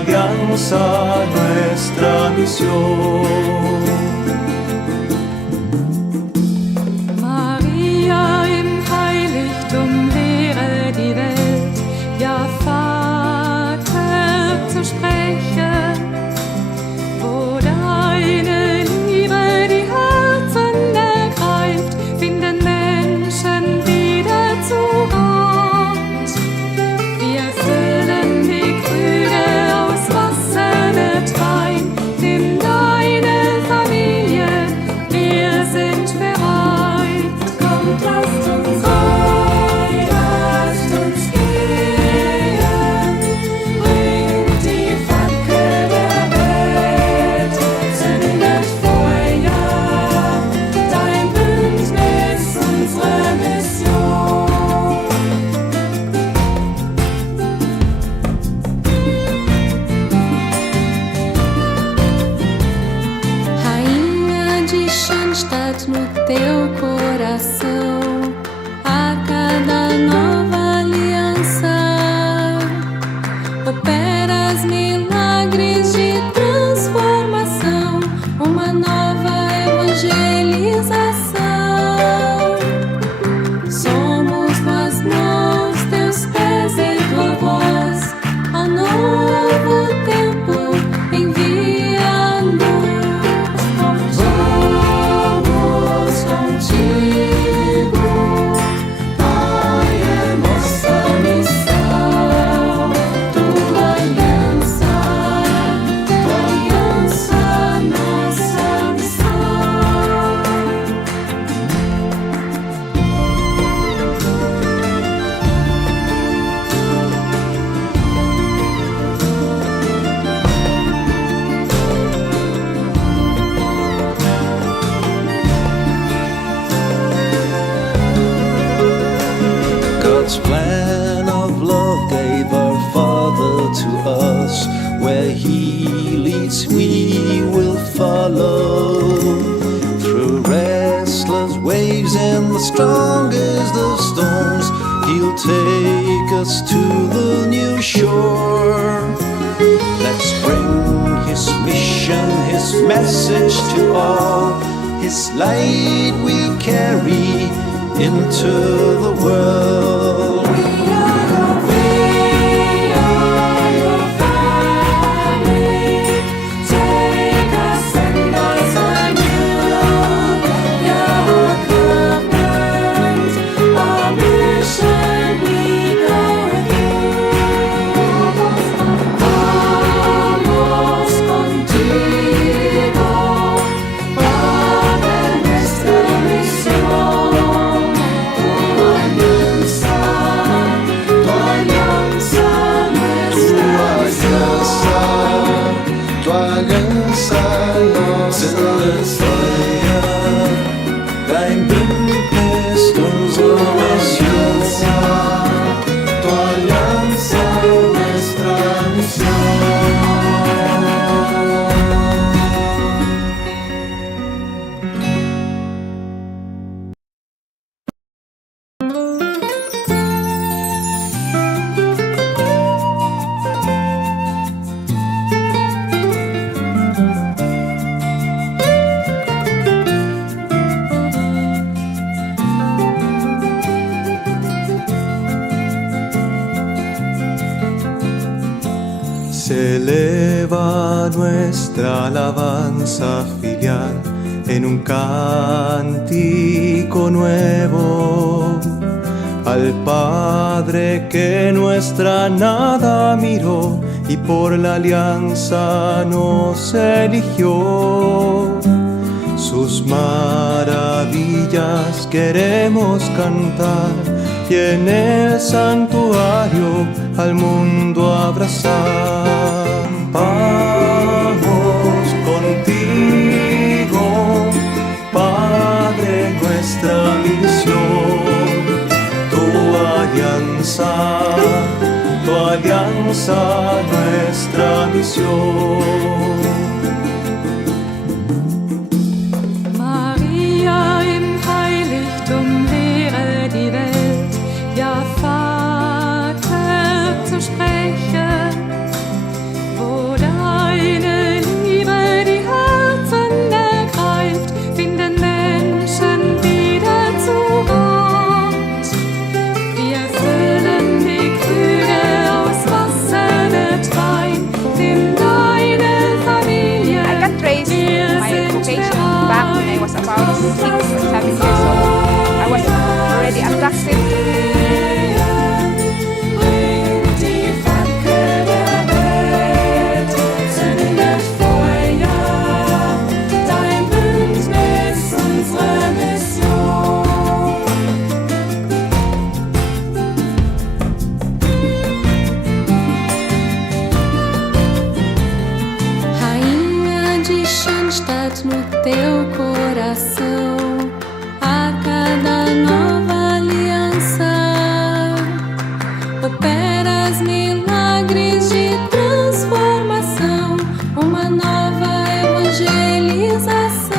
alianza nuestra misión. Maria im Heiligtum lehre die Welt, ja Vater zu sprechen, wo deine Liebe die Herzen ergreift, finden Menschen wieder zu Rat. Wir füllen die Krüge aus Wasser mit Wein, nimm deine Familie, wir sind bereit. Kommt, lasst uns rein, lasst uns gehen, bringt die Fackel der Welt, zündet Feuer, dein Bündnis, unsere Mission. Rainha de Schoenstatt, no teu coração, arca da nova aliança, operas milagres de transformação, uma nova evangelização. Somos tuas mãos, teus pés e tua voz, ao novo tempo envia-nos. Vamos contigo, Pai, é nossa missão, tua aliança, nossa missão. God's plan of love gave our Father to us. Where He leads, we will follow. Through restless waves and the strongest of storms, He'll take us to the new shore. Let's bring His mission, His message to all. His light we carry into the world. We are your family. Take us and us anew. Your covenant, our mission we go through. Vamos contigo, Padre, nuestra misión. Tu alianza, zündet Feuer, dein Bündnis, unsere Mission. Tu alianza, nuestra misión. Se eleva nuestra alabanza filial en un cántico nuevo al Padre que nuestra nada miró y por la alianza nos eligió. Sus maravillas queremos cantar y en el santuario al mundo abrazar. Vamos contigo, Padre, nuestra misión, tu alianza, nuestra misión. Maria im Heiligtum lehre die Welt, ja Vater zu sprechen, wo Schoenstatt no teu coração, a cada nova aliança operas milagres de transformação, uma nova evangelização.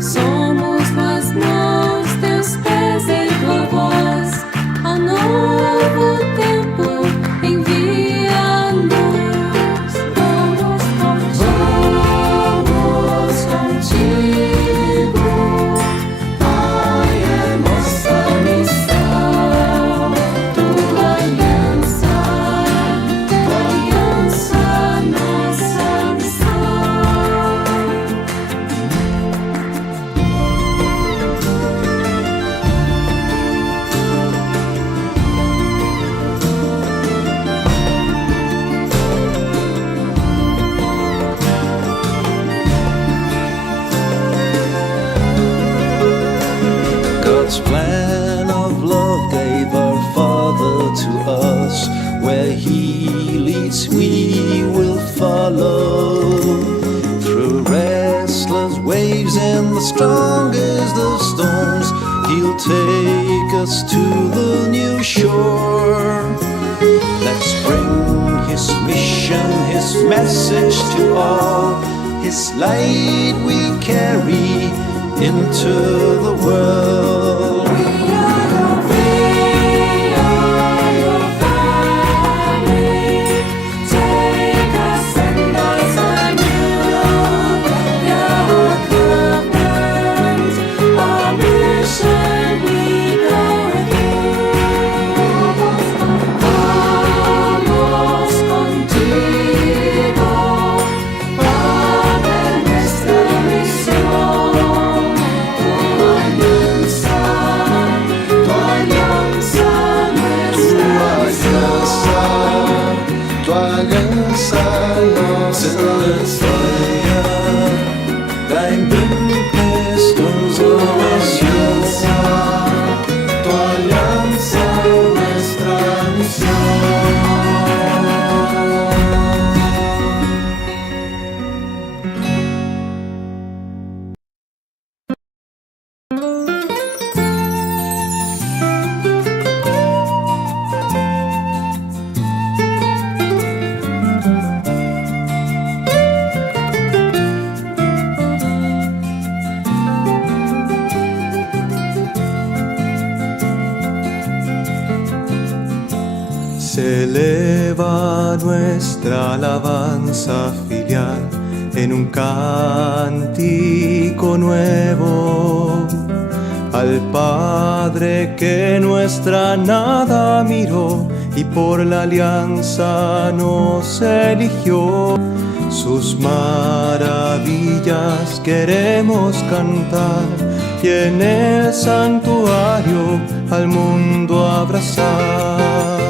Somos tuas mãos, teus pés e tua voz, ao novo tempo envia-nos. Vamos contigo, Pai, é nossa missão. Tua aliança, nossa missão. God's plan of love gave our Father to us. Where He leads, we will follow. Through restless waves and the strongest of storms, He'll take us to the new shore. Let's bring His mission, His message to all. His light we carry into the world. We are your family. Take us and us anew. Your covenant, our mission we go through. Vamos contigo, Padre, nuestra misión. Tua aliança, nossa história, dein Bündnis, unsere Mission. Tua aliança, nuestra misión. Se eleva nuestra alabanza filial en un cántico nuevo al Padre que nuestra nada miró y por la alianza nos eligió. Sus maravillas queremos cantar y en el santuario al mundo abrazar.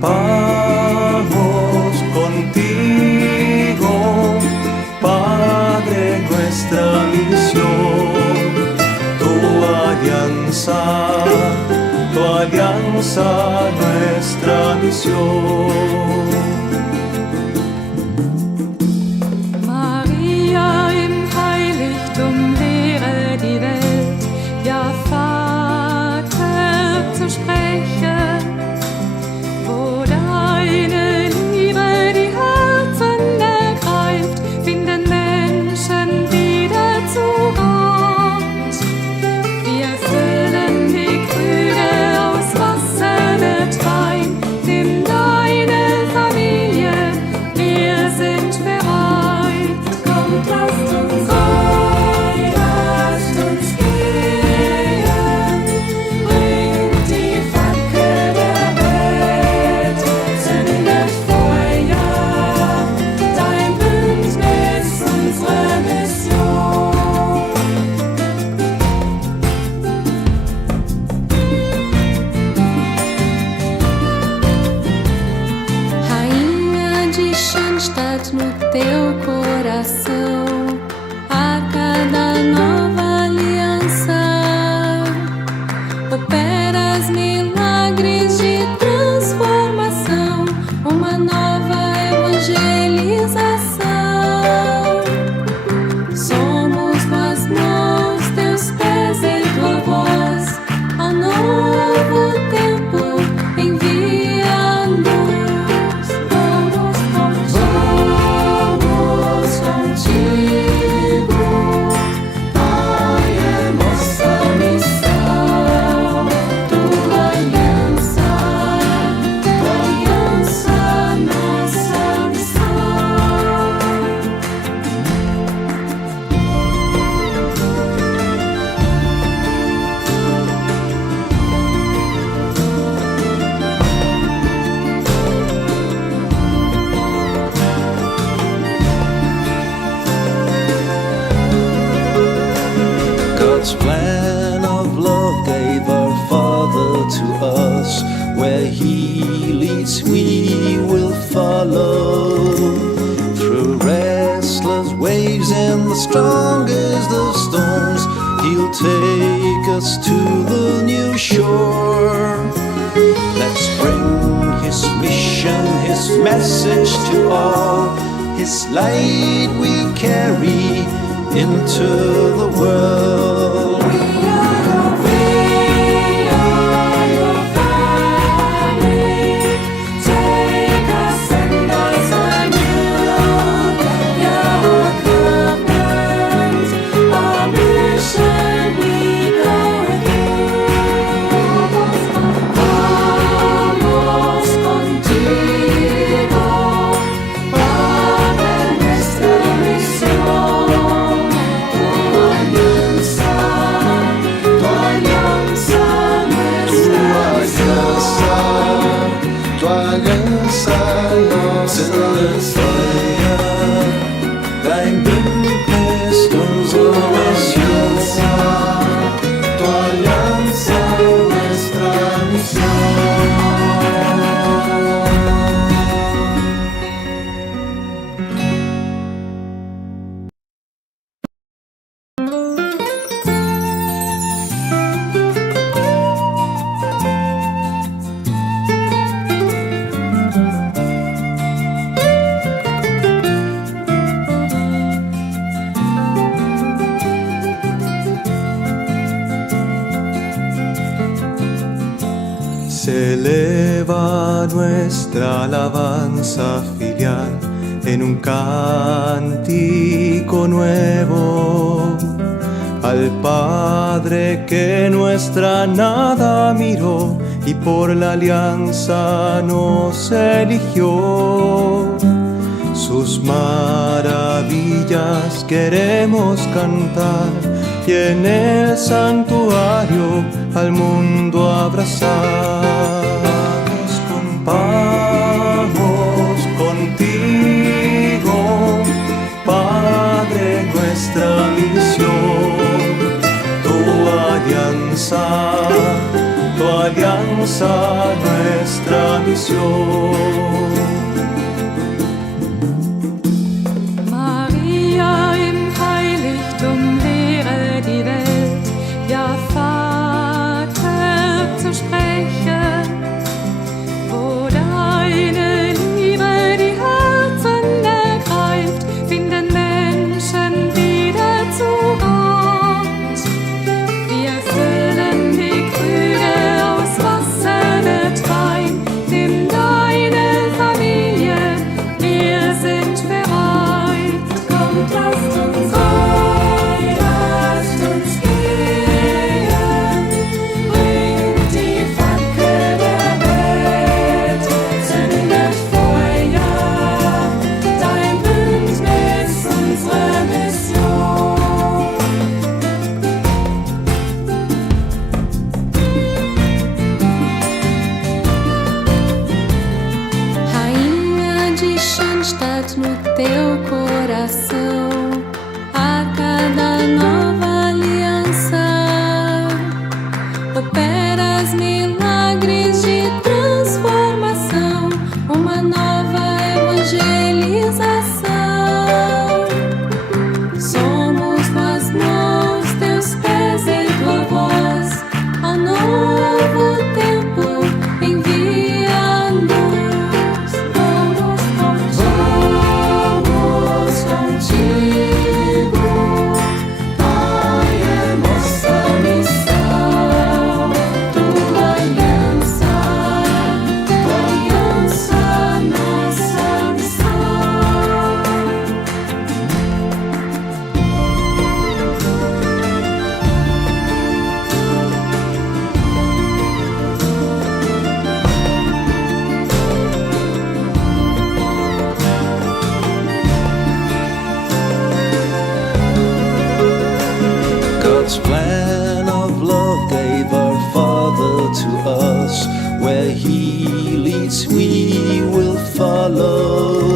Vamos contigo, Padre, nuestra misión. Tu alianza, nuestra misión. Maria im Heiligtum lehre die Welt, ja Vater zu sprechen, wo deine Liebe die Herzen ergreift, finden Menschen wieder zu Rat. Wir füllen die Krüge aus Wasser mit Wein, nimm deine Familie, wir sind bereit. Kommt, lasst uns gehen, bringt die Fackel der Welt, zündet Feuer, dein Bündnis, unsere Mission. Rainha de Schoenstatt no teu coração, a cada nova aliança operas milagres de transformação, uma nova evangelização. us to the new shore. Let's bring his mission, his message to all. His light we carry into the world. Se eleva nuestra alabanza filial en un cántico nuevo al Padre que nuestra nada miró y por la alianza nos eligió. Sus maravillas queremos cantar y en el santuario al mundo abrazar. Vamos contigo, Padre, nuestra misión, tu alianza, nuestra misión. Schoenstatt no teu coração a cada nova aliança. Operas milagres de transformação, uma nova evangelização. Somos nas mãos, teus pés e tua voz, ao novo tempo envia-nos. God's plan of love gave our Father to us. Where He leads, we will follow.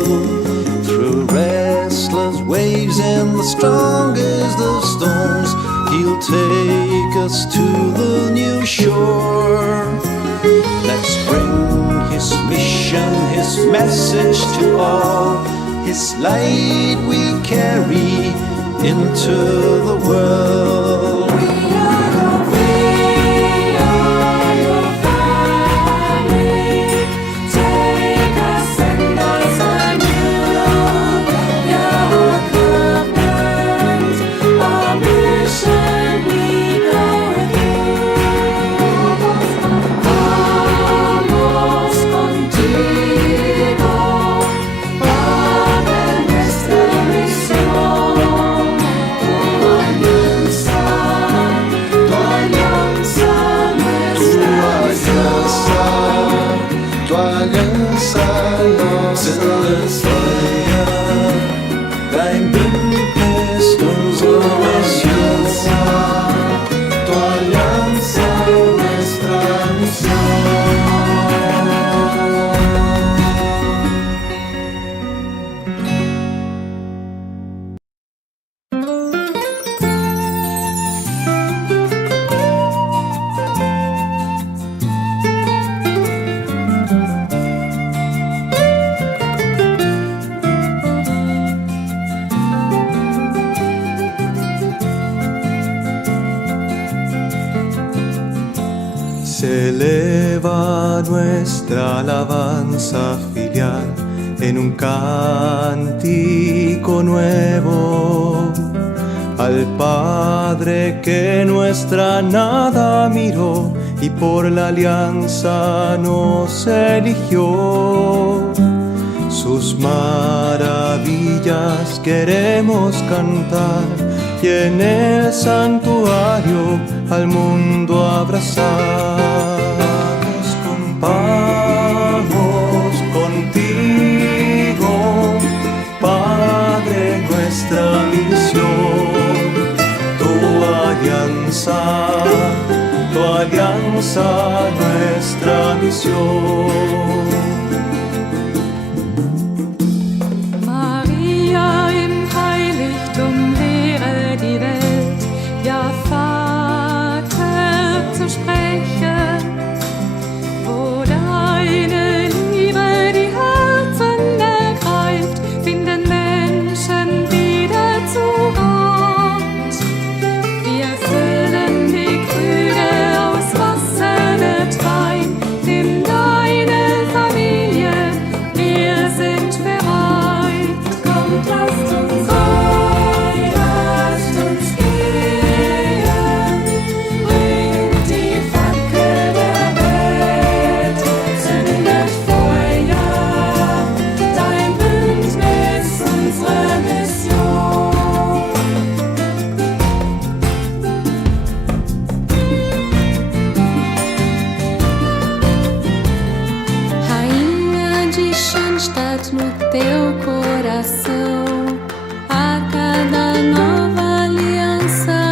Through restless waves and the strongest of storms, He'll take us to the new shore. Let's bring His mission, His message to all. His light we carry into the world. We are entzündet Feuer, dein Bündnis, unsere Mission, tu alianza, nuestra misión. Se eleva nuestra alabanza filial en un cántico nuevo al Padre que nuestra nada miró y por la alianza nos eligió. Sus maravillas queremos cantar y en el santuario al mundo abrazar. Vamos contigo, Padre, nuestra misión, tu alianza, nuestra misión. Maria im Heiligtum lehre die Welt, ja Vater zu sprechen, wo deine Liebe die Herzen ergreift, finden Menschen wieder zu Gott. Wir füllen die Krüge aus Wasser mit Wein, nimm deine Familie, wir sind bereit. Kommt, lasst uns gehen, bringt die Fackel der Welt, zündet Feuer, dein Bündnis, unsere Mission. Rainha de Schoenstatt, no teu coração, a cada nova aliança,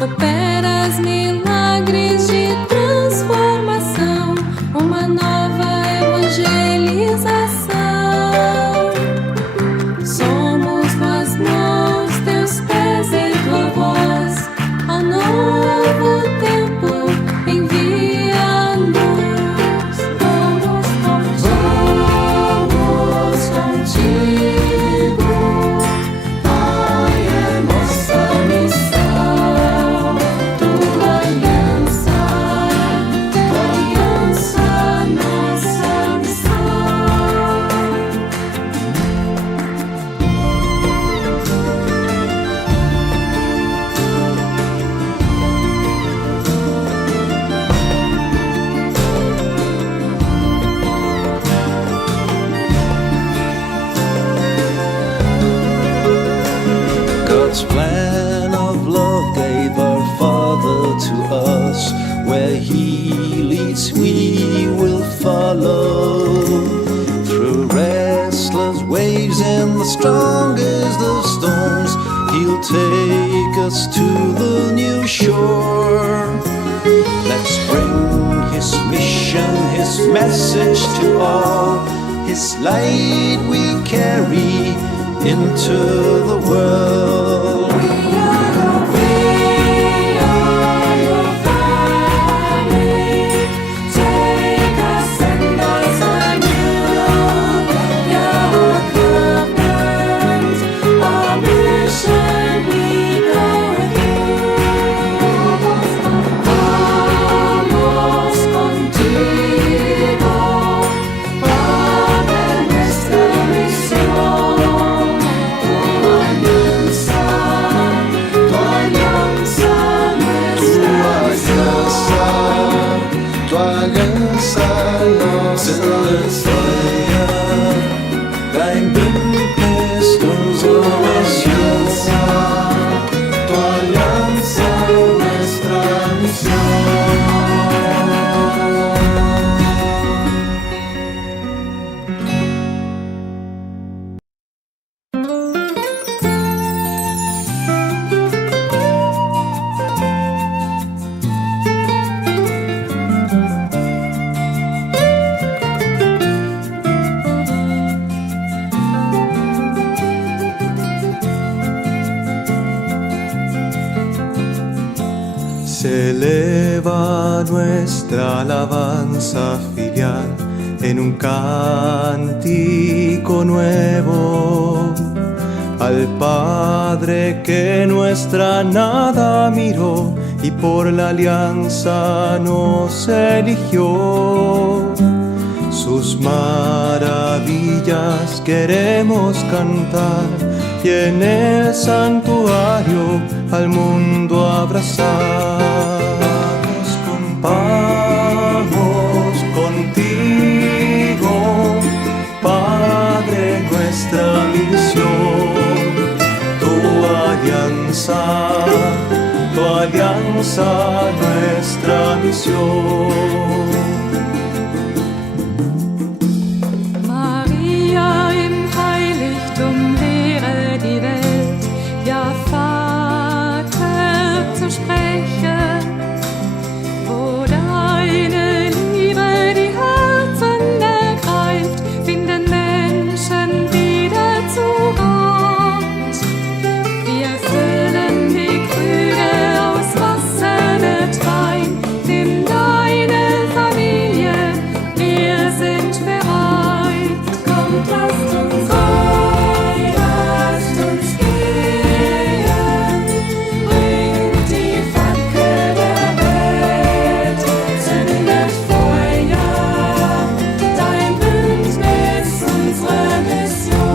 operas milagres de transformação, uma nova evangelização. Somos tuas mãos, teus pés e tua voz, ao novo tempo envia-nos. Vamos contigo, Pai, é nossa missão, tua aliança, nossa missão. God's plan of love gave our Father to us. Where He leads, we will follow. Through restless waves and the strongest of storms, He'll take us to the new shore. Let's bring His mission, His message to all. His light we carry into the world. We are your family. Take us and us anew. Your covenant, our mission we go through. Vamos contigo, Padre, nuestra misión, tu alianza. eleva nuestra alabanza filial en un cántico nuevo al Padre que nuestra nada miró y por la alianza nos eligió. Sus maravillas queremos cantar y en el santuario al mundo abrazar. Vamos contigo, Padre, nuestra misión, tu alianza, nuestra misión. Maria im Heiligtum lehre die Welt, ja Vater zu sprechen, wo deine Liebe die Herzen ergreift, finden Menschen wieder zu Gott. Wir füllen die Krüge aus Wasser mit Wein, nimm deine Familie, wir sind bereit. Kommt, lasst uns gehen, lasst uns gehen, bringt die Fackel der Welt, zündet Feuer, dein Bündnis, unsere Mission.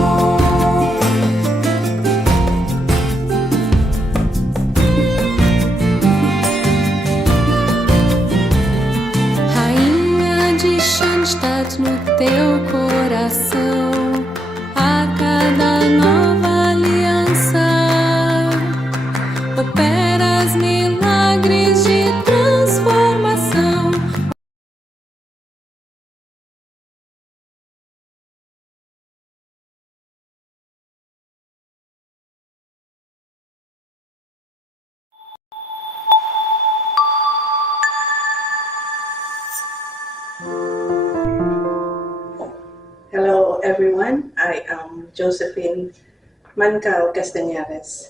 Rainha de Schoenstatt, no teu coração, a cada nova aliança, operas milagres de transformação. Hello, everyone. I am Josephine Mancao Castañares.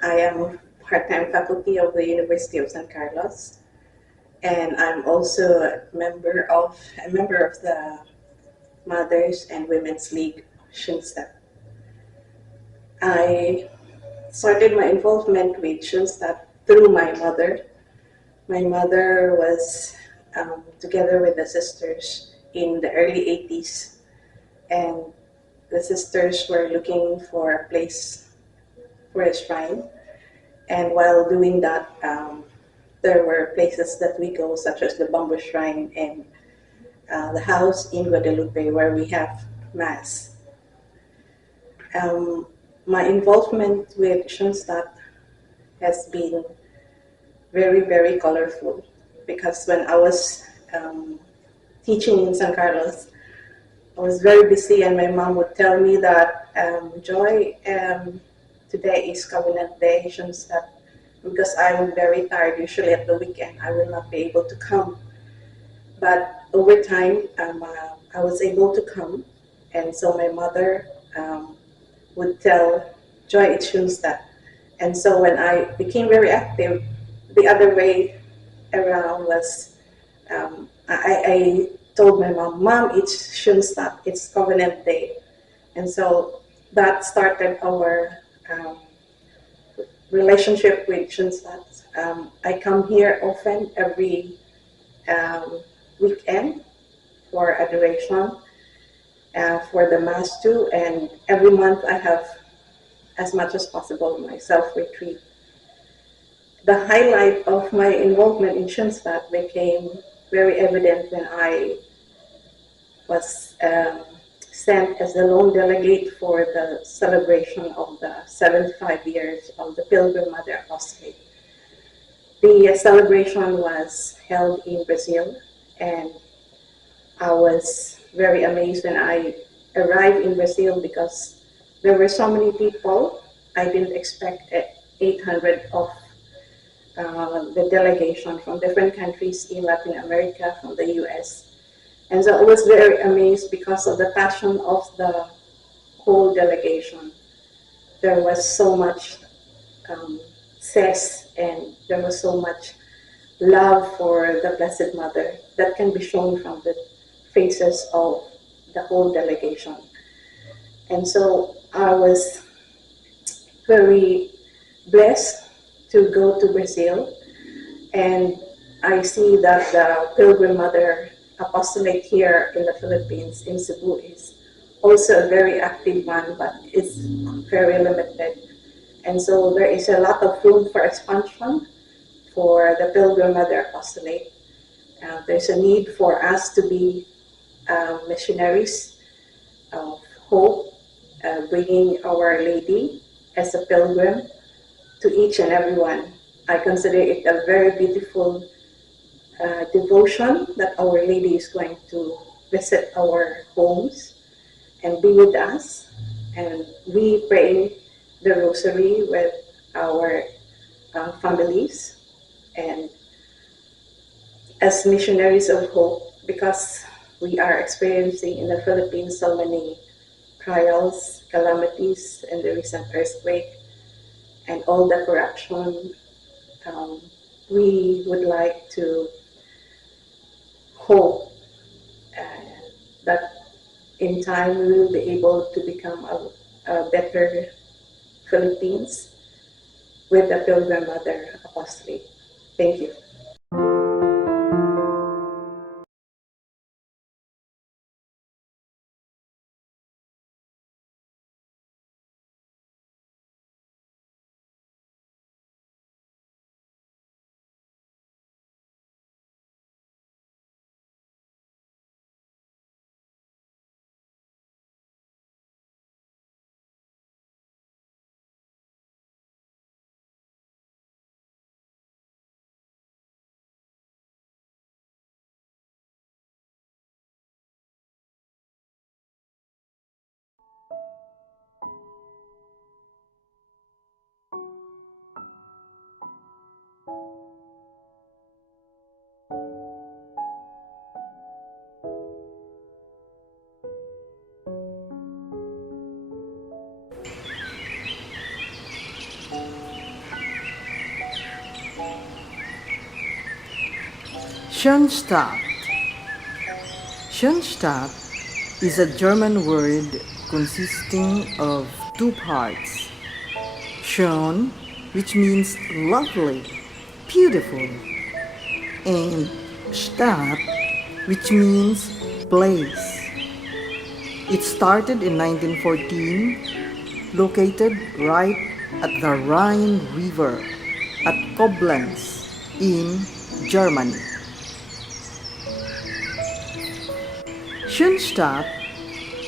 I am part-time faculty of the University of San Carlos, and I'm also a member of the Mothers and Women's League Schoenstatt. I started my involvement with Schoenstatt through my mother. My mother was together with the sisters in the early 80s, and the sisters were looking for a place for a shrine. And while doing that, there were places that we go, such as the Bamboo Shrine and the house in Guadalupe where we have Mass. My involvement with Schoenstatt has been very, very colorful, because when I was teaching in San Carlos, I was very busy, and my mom would tell me that, Joy, today is Covenant Day, Schoenstatt, because I'm very tired. Usually at the weekend, I will not be able to come. But over time, I was able to come, and so my mother would tell Joy, it's Schoenstatt. And so when I became very active, the other way around was, I told my mom, it's Schoenstatt, it's Covenant Day. And so that started our relationship with Schoenstatt. I come here often every weekend for adoration, for the Mass too, and every month I have, as much as possible, my self-retreat. The highlight of my involvement in Schoenstatt became very evident when I was sent as the lone delegate for the celebration of the 75 years of the Pilgrim Mother Apostolate. The celebration was held in Brazil, and I was very amazed when I arrived in Brazil, because there were so many people. I didn't expect 800 of the delegation from different countries in Latin America, from the US. And so I was very amazed because of the passion of the whole delegation. There was so much zest, and there was so much love for the Blessed Mother that can be shown from the faces of the whole delegation. And so I was very blessed to go to Brazil, and I see that the Pilgrim Mother apostolate here in the Philippines, in Cebu, is also a very active one, but it's very limited. And so there is a lot of room for expansion for the Pilgrim Mother apostolate. There's a need for us to be missionaries of hope, bringing Our Lady as a pilgrim to each and every one. I consider it a very beautiful devotion that Our Lady is going to visit our homes and be with us. And we pray the Rosary with our families and as missionaries of hope, because we are experiencing in the Philippines so many trials, calamities, and the recent earthquake, and all the corruption. We would like to hope that in time we will be able to become a better Philippines with the Pilgrim Mother Apostolate. Thank you. Schoenstatt. Schoenstatt is a German word consisting of two parts. Schön, which means lovely, beautiful, and Stadt, which means place. It started in 1914, located right at the Rhine River at Koblenz in Germany. Schoenstatt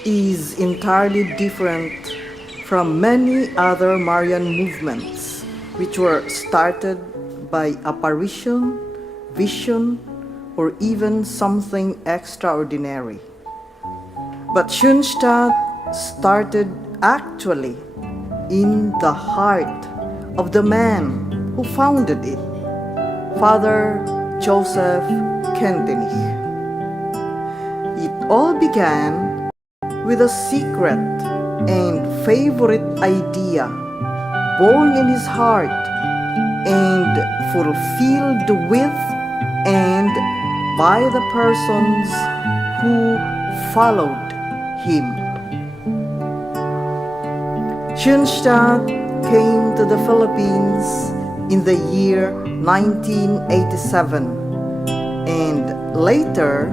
is entirely different from many other Marian movements which were started by apparition, vision, or even something extraordinary. But Schoenstatt started actually in the heart of the man who founded it, Father Joseph Kentenich. It all began with a secret and favorite idea born in his heart and fulfilled with and by the persons who followed him. Schoenstatt came to the Philippines in the year 1987 and later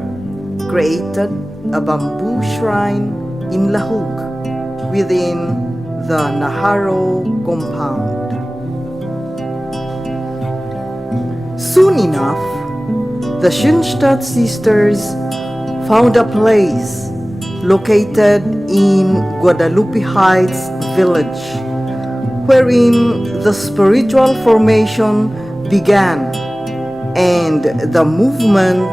created a bamboo shrine in Lahug within the Naharo compound. Soon enough, the Schoenstatt sisters found a place located in Guadalupe Heights village, wherein the spiritual formation began and the movement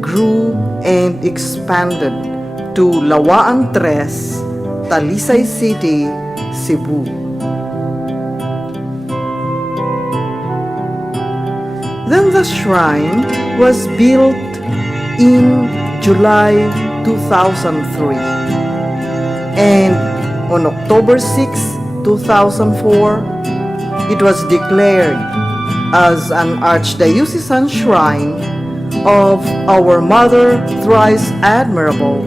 grew and expanded to Lawaan Tres, Talisay City, Cebu. Then the shrine was built in July 2003, and on October 6, 2004, it was declared as an archdiocesan shrine of our Mother Thrice Admirable,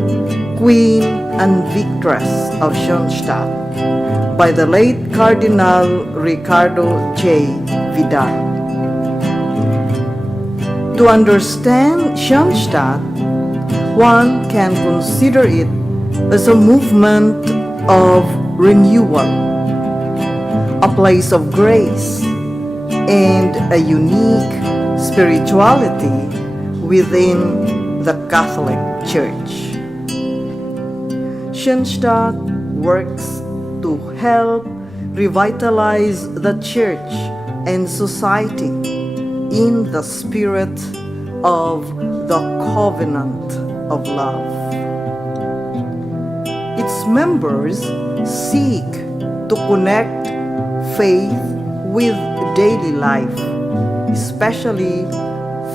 Queen and Victress of Schoenstatt, by the late Cardinal Ricardo J. Vidal. To understand Schoenstatt, one can consider it as a movement of renewal, a place of grace, and a unique spirituality within the Catholic Church. Schoenstatt works to help revitalize the Church and society in the spirit of the covenant of love. Its members seek to connect faith with daily life, especially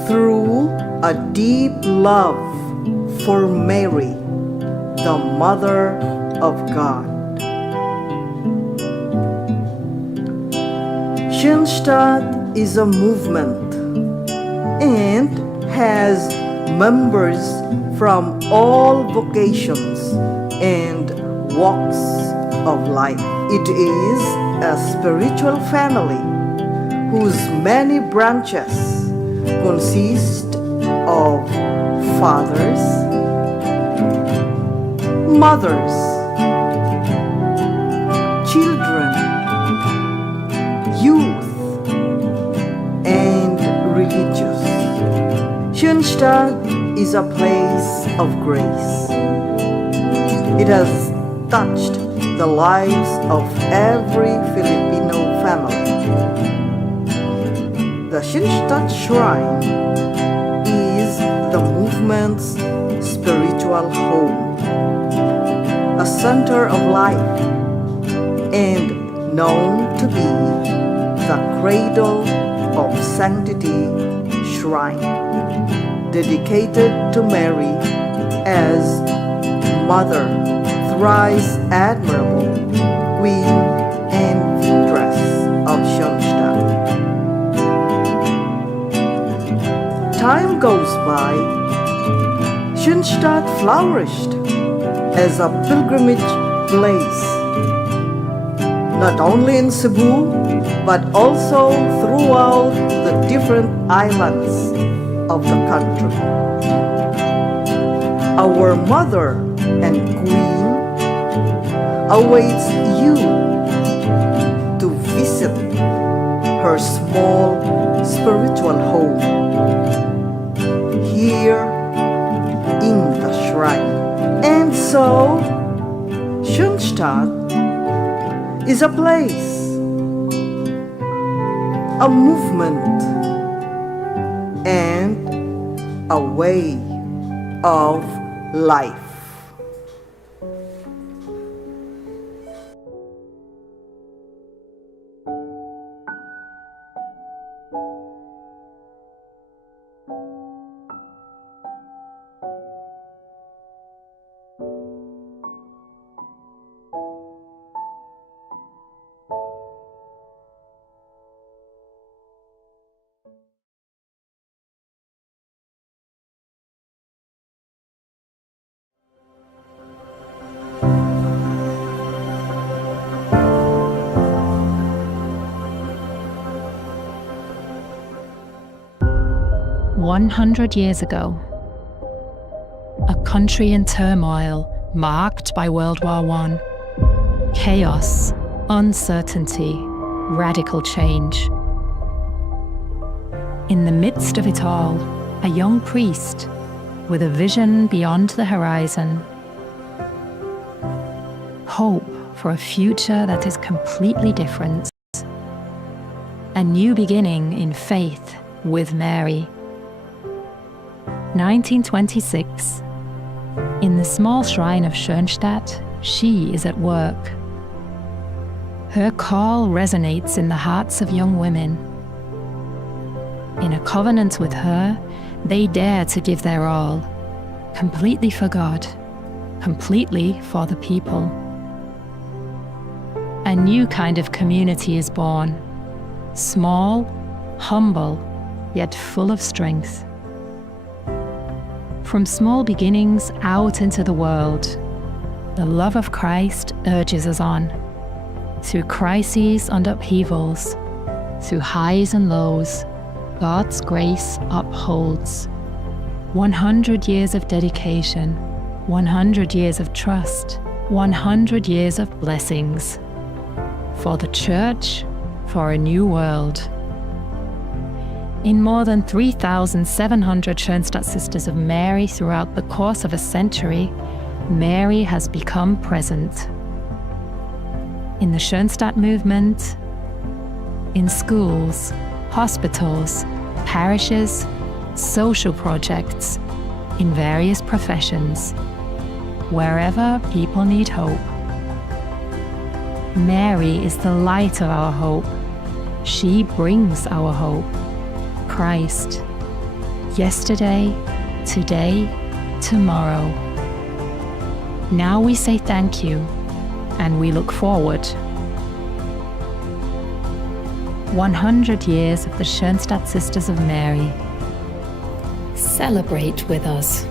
through a deep love for Mary, the Mother of God. Schoenstatt is a movement and has members from all vocations and walks of life. It is a spiritual family whose many branches consist of fathers, mothers, children, youth, and religious. Schoenstatt is a place of grace. It has touched the lives of every Filipino family. The Schoenstatt Shrine is the movement's spiritual home, a center of life, and known to be the cradle of sanctity shrine, dedicated to Mary as Mother Thrice Admirable, Queen and Victress of Schoenstatt. Time goes by, Schoenstatt flourished as a pilgrimage place, not only in Cebu, but also throughout the different islands of the country. Our Mother and Queen awaits you to visit her small spiritual home here in the shrine. And so, Schoenstatt is a place, a movement, and a way of life. "100 years ago, a country in turmoil marked by World War I, chaos, uncertainty, radical change. In the midst of it all, a young priest with a vision beyond the horizon. Hope for a future that is completely different. A new beginning in faith with Mary. 1926. In the small shrine of Schoenstatt, she is at work. Her call resonates in the hearts of young women. In a covenant with her, they dare to give their all, completely for God, completely for the people. A new kind of community is born, small, humble yet full of strength. From small beginnings out into the world, the love of Christ urges us on. Through crises and upheavals, through highs and lows, God's grace upholds. 100 years of dedication, 100 years of trust, 100 years of blessings. For the Church, for a new world. In more than 3,700 Schoenstatt Sisters of Mary throughout the course of a century, Mary has become present. In the Schoenstatt movement, in schools, hospitals, parishes, social projects, in various professions, wherever people need hope. Mary is the light of our hope. She brings our hope. Christ. Yesterday, today, tomorrow. Now we say thank you, and we look forward. 100 years of the Schoenstatt Sisters of Mary. Celebrate with us.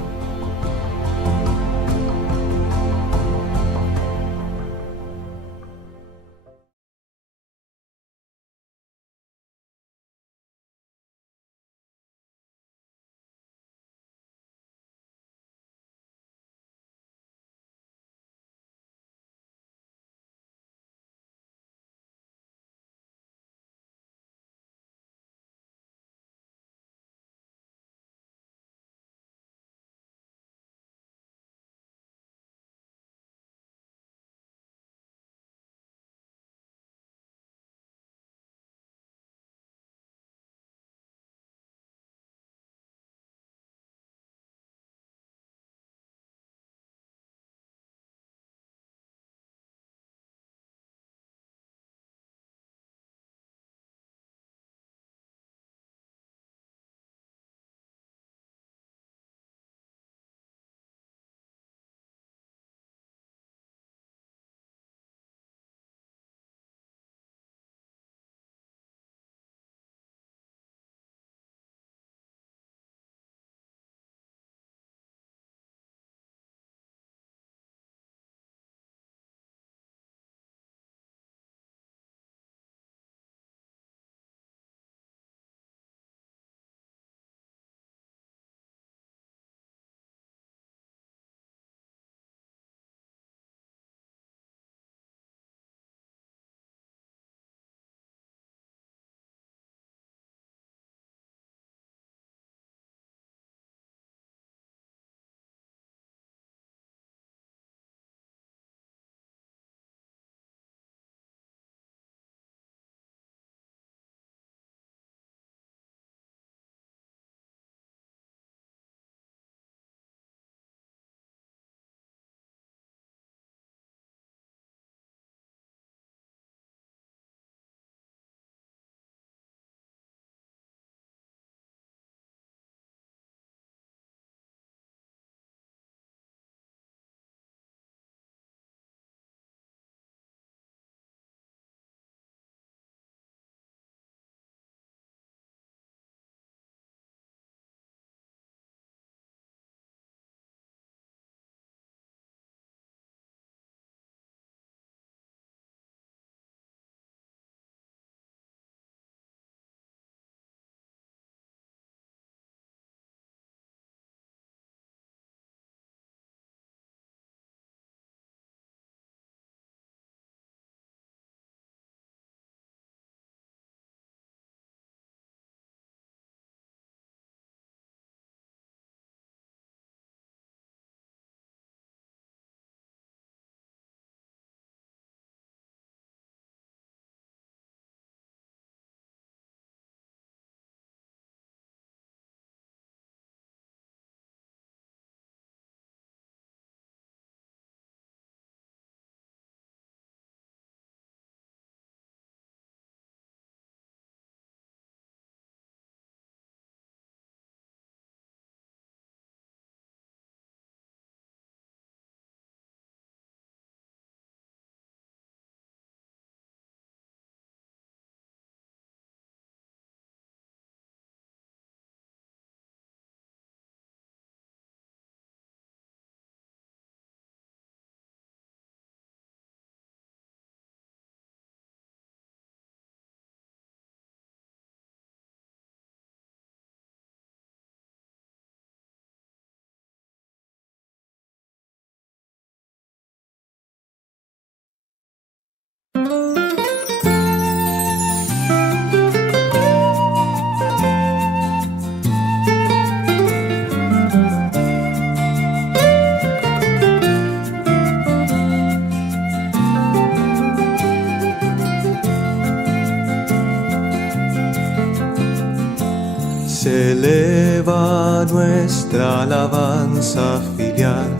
eleva nuestra alabanza filial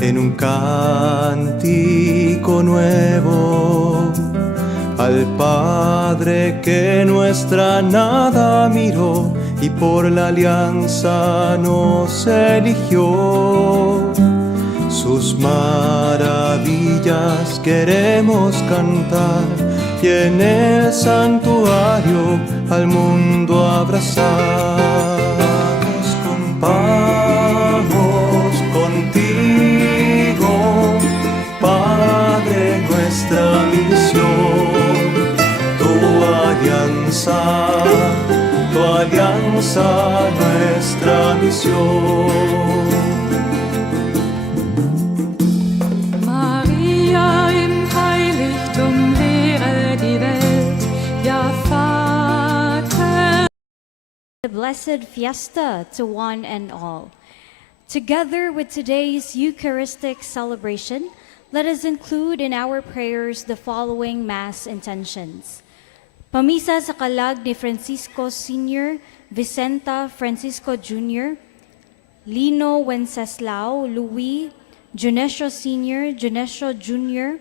en un cántico nuevo al Padre que nuestra nada miró y por la alianza nos eligió. Sus maravillas queremos cantar y en el santuario al mundo abrazar. Vamos contigo, Padre, nuestra misión, tu alianza, nuestra misión. Maria im Heiligtum lehre die Welt, ja Vater. The blessed Fiesta to one and all. Together with today's Eucharistic celebration, let us include in our prayers the following Mass intentions. Pamisa sa kalag ni Francisco Sr., Vicenta Francisco Jr., Lino Wenceslao, Louis, Junesio Sr., Junesio Jr.,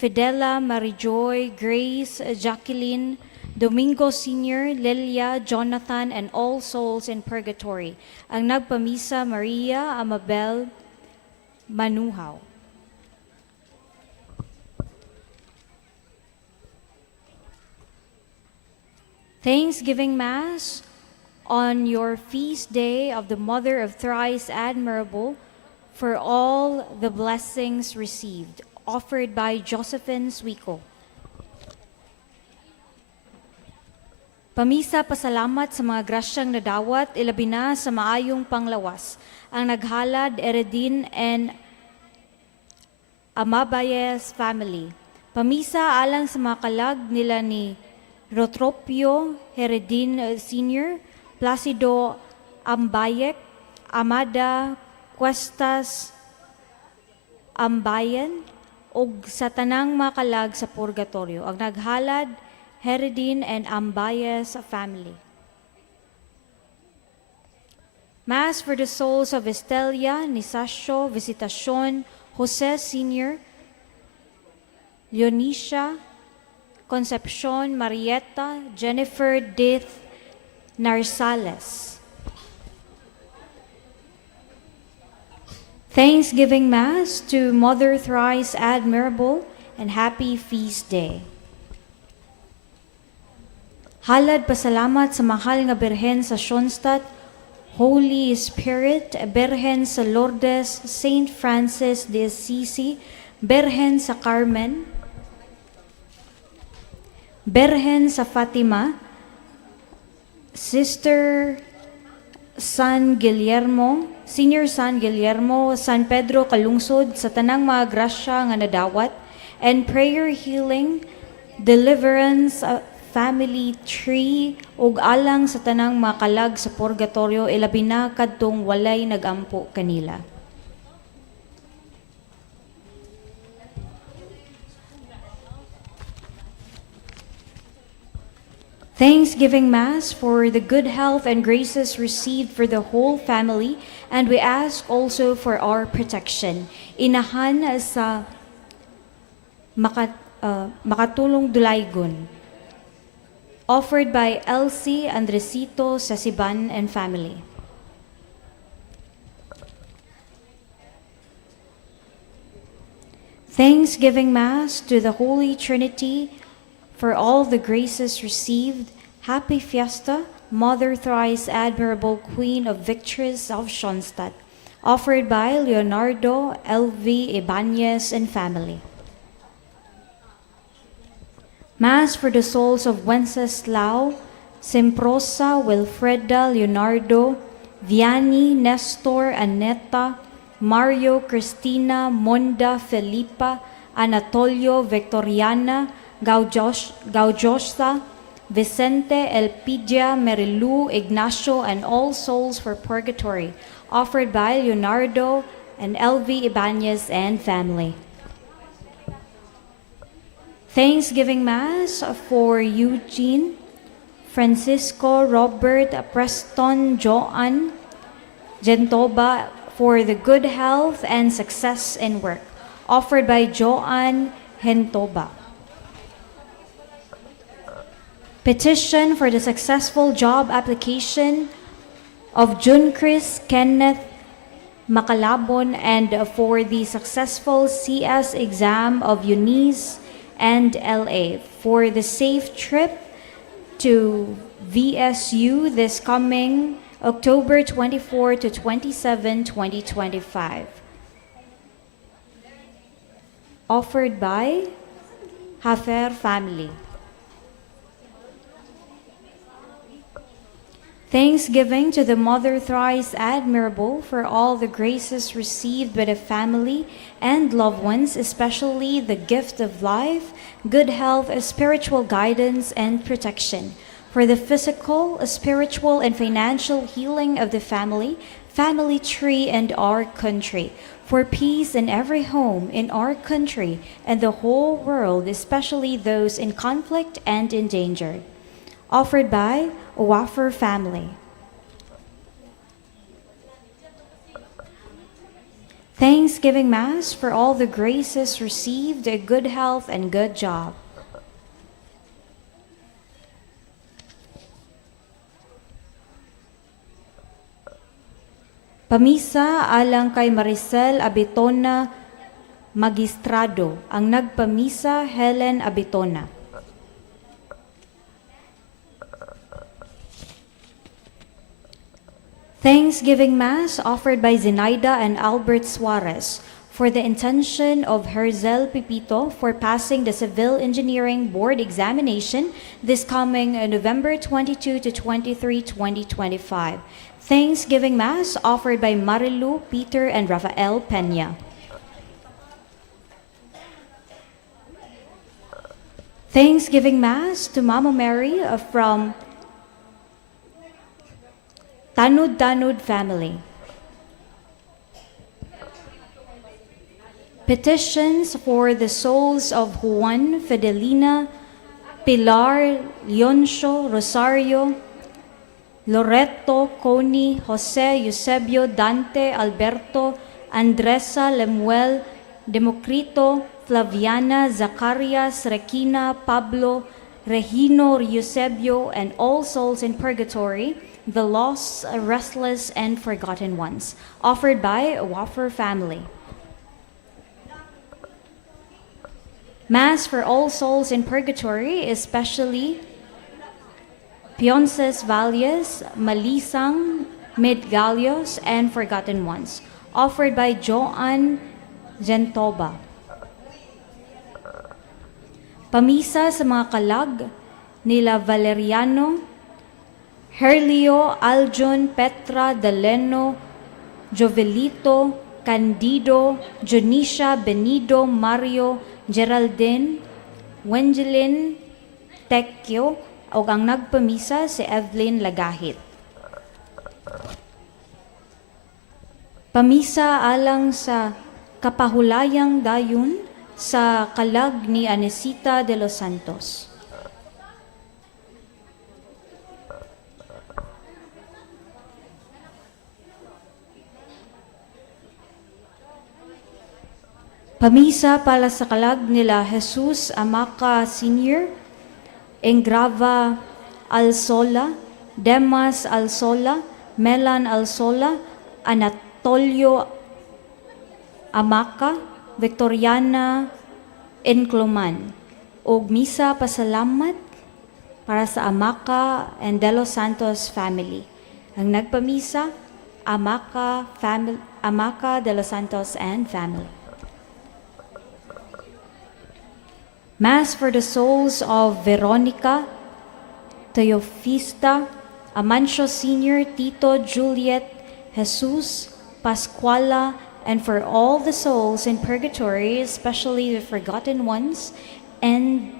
Fidela Marijoy, Grace, Jacqueline, Domingo Sr., Lilia, Jonathan, and all souls in purgatory. Ang nagpamisa, Maria Amabel Manuhaw. Thanksgiving Mass on your feast day of the Mother of Thrice Admirable for all the blessings received, offered by Josephine Suico. Pamisa pasalamat sa mga grasyang nadawat, ilabi na sa maayong panglawas. Ang naghalad, Eredin and Amabayes family. Pamisa alang sa mga kalag nila ni Rotropio Heredin Sr., Placido Ambayek, Amada Cuestas Ambayan, ug sa tanang mga kalag sa purgatorio. Ang naghalad, Heredin and Ambayes family. Mass for the souls of Estelia, Nisasio, Visitacion, Jose Sr., Leonicia, Concepcion, Marietta, Jennifer, Dith, Narsales. Thanksgiving Mass to Mother Thrice Admirable and Happy Feast Day. Halad pasalamat sa mahal nga Birhen sa Schoenstatt, Holy Spirit, Birhen sa Lourdes, Saint Francis de Assisi, Birhen sa Carmen, Birhen sa Fatima, Sister San Guillermo, Senior San Guillermo, San Pedro Kalungsod sa tanang mga grasya nga nadawat, and prayer healing, deliverance, family tree, ug alang sa tanang mga kalag sa purgatorio, ilabi na kadtong walay nagampo kanila. Thanksgiving Mass for the good health and graces received for the whole family, and we ask also for our protection. Inahan sa makatulong dulaygon, offered by Elsie Andresito Sasiban and family. Thanksgiving Mass to the Holy Trinity for all the graces received. Happy Fiesta, Mother Thrice Admirable Queen of Victress of Schoenstatt, offered by Leonardo L.V. Ibanez and family. Mass for the souls of Wenceslao, Simprosa, Wilfreda, Leonardo, Vianney, Nestor, Aneta, Mario, Cristina, Monda, Felipa, Anatolio, Victoriana, Gaujosa, Vicente, Elpidia, Merilu, Ignacio, and all souls for purgatory, offered by Leonardo and L.V. Ibanez and family. Thanksgiving Mass for Eugene, Francisco, Robert, Preston, Joan, Gentoba for the good health and success in work, offered by Joanne Hentoba. Petition for the successful job application of Junchris Kenneth Macalabon and for the successful CS exam of Eunice and LA for the safe trip to VSU this coming October 24 to 27, 2025. Offered by Hafer family. Thanksgiving to the Mother Thrice Admirable for all the graces received by the family and loved ones, especially the gift of life, good health, spiritual guidance, and protection. For the physical, spiritual, and financial healing of the family tree, and our country. For peace in every home in our country and the whole world, especially those in conflict and in danger. Offered by Wafer family. Thanksgiving Mass for all the graces received, a good health and good job. Pamisa alang kay Maricel Abitona Magistrado, ang nagpamisa Helen Abitona. Thanksgiving Mass offered by Zenaida and Albert Suarez for the intention of Herzel Pipito for passing the Civil Engineering Board examination this coming November 22 to 23, 2025. Thanksgiving Mass offered by Marilu, Peter, and Rafael Peña. Thanksgiving Mass to Mama Mary from Tanud family. Petitions for the souls of Juan, Fidelina, Pilar, Leoncio, Rosario, Loreto, Connie, Jose, Eusebio, Dante, Alberto, Andresa, Lemuel, Democrito, Flaviana, Zacarias, Regina, Pablo, Regino, Eusebio, and all souls in purgatory, the lost, restless, and forgotten ones. Offered by Wafer family. Mass for all souls in purgatory, especially Pionces Valles, Malisang, Medgalios, and forgotten ones. Offered by Joanne Gentoba. Pamisa sa mga kalag nila Valeriano, Herlio, Aljon, Petra, Daleno, Jovelito, Candido, Jonisha, Benido, Mario, Geraldine, Wenjelin, Tekyo, o ang nagpamisa si Evelyn Lagahit. Pamisa alang sa kapahulayang dayon sa kalag ni Anesita de los Santos. Pamisa para sa kalag nila Jesus Amaca Sr., Engrava Alsola, Demas Alsola, Melan Alsola, Anatolio Amaca, Victoriana Encloman. Og misa pasalamat para sa Amaca and De Los Santos family. Ang nagpamisa, Amaca De Los Santos and family. Mass for the souls of Veronica, Teofista, Amancio Sr., Tito, Juliet, Jesus, Pascuala, and for all the souls in purgatory, especially the forgotten ones and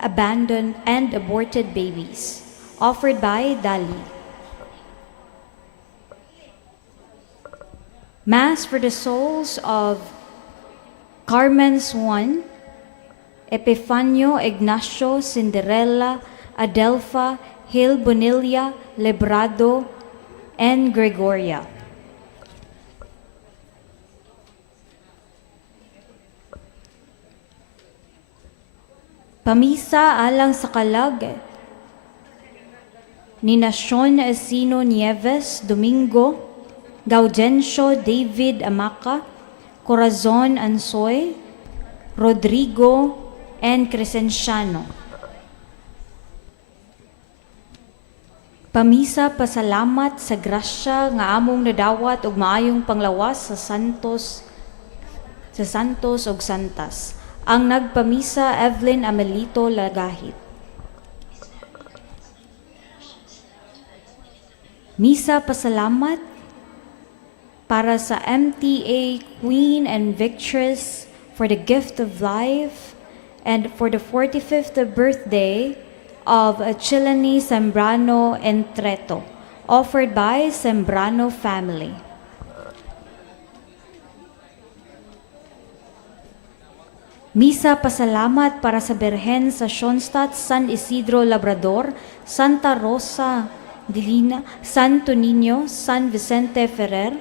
abandoned and aborted babies. Offered by Dali. Mass for the souls of Carmen Swan, Epifanio, Ignacio, Cinderella, Adelpha, Hil Bonilla, Lebrado, and Gregoria. Pamisa alang sa kalag ni Nacion Sino Nieves Domingo, Gaudencio David Amaca, Corazon Ansoy, Rodrigo, and Crescenciano. Pamisa pasalamat sa grasya nga among nadawat ug maayong panglawas sa santos ug santas. Ang nagpamisa Evelyn Amelito Lagahit. Misa pasalamat para sa MTA Queen and Victress for the gift of life and for the 45th birthday of Chilani Sembrano Entreto, offered by Sembrano family. Misa pasalamat para sa Berhen sa Schoenstatt, San Isidro Labrador, Santa Rosa Dilina, Santo Niño, San Vicente Ferrer,